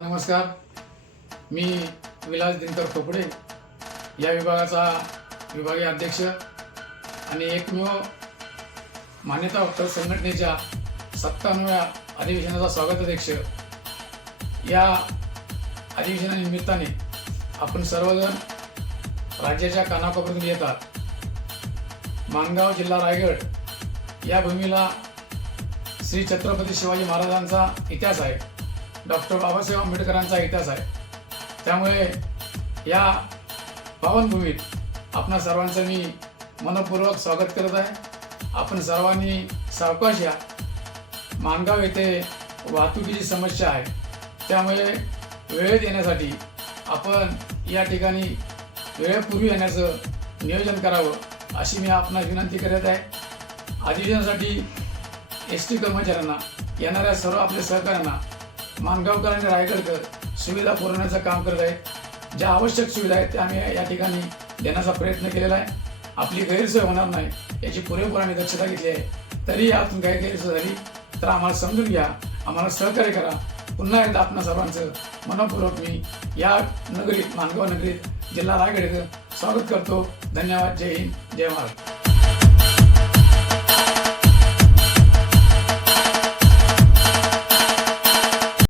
नमस्कार, मी विलास दिनकर खोपडे या विभागाचा विभागीय अध्यक्ष आणि एकमेव मान्यताप्राप्त संघटनेच्या 57व्या अधिवेशनाचा स्वागताध्यक्ष। या अधिवेशनानिमित्ताने आपण सर्वजण राज्याच्या कानाकोपऱ्यातून येतात। माणगाव जिल्हा रायगड या भूमीला श्री छत्रपती शिवाजी महाराजांचा इतिहास आहे, डॉक्टर बाबासाहेब आंबेडकरांचा इतिहास आहे। त्यामुळे या पावनभूमीत आपणा सर्वांचं मी मनपूर्वक स्वागत करत आहे। आपण सर्वांनी सावकाश या। माणगाव येथे वाहतुकीची समस्या आहे, त्यामुळे वेळेत येण्यासाठी आपण या ठिकाणी वेळेपूर्वी येण्याचं नियोजन करावं अशी मी आपणास विनंती करत आहे। अधिवेशनासाठी एसटी कर्मचाऱ्यांना, येणाऱ्या सर्व आपल्या सहकाऱ्यांना माणगावकर आणि रायगडकर सुविधा पुरवण्याचं काम करत आहेत। ज्या आवश्यक सुविधा आहेत त्या आम्ही या ठिकाणी देण्याचा प्रयत्न केलेला आहे। आपली गैरसोय होणार नाही याची पुरेपूर आम्ही दक्षता घेतली आहे। तरी यातून काही गैरसोय झाली तर आम्हाला समजून घ्या, आम्हाला सहकार्य करा। पुन्हा एकदा आपणा सर्वांचं मनपूर्वक मी या नगरीत, माणगाव नगरीत, जिल्हा रायगड येथे स्वागत करतो। धन्यवाद। जय हिंद, जय महाराष्ट्र।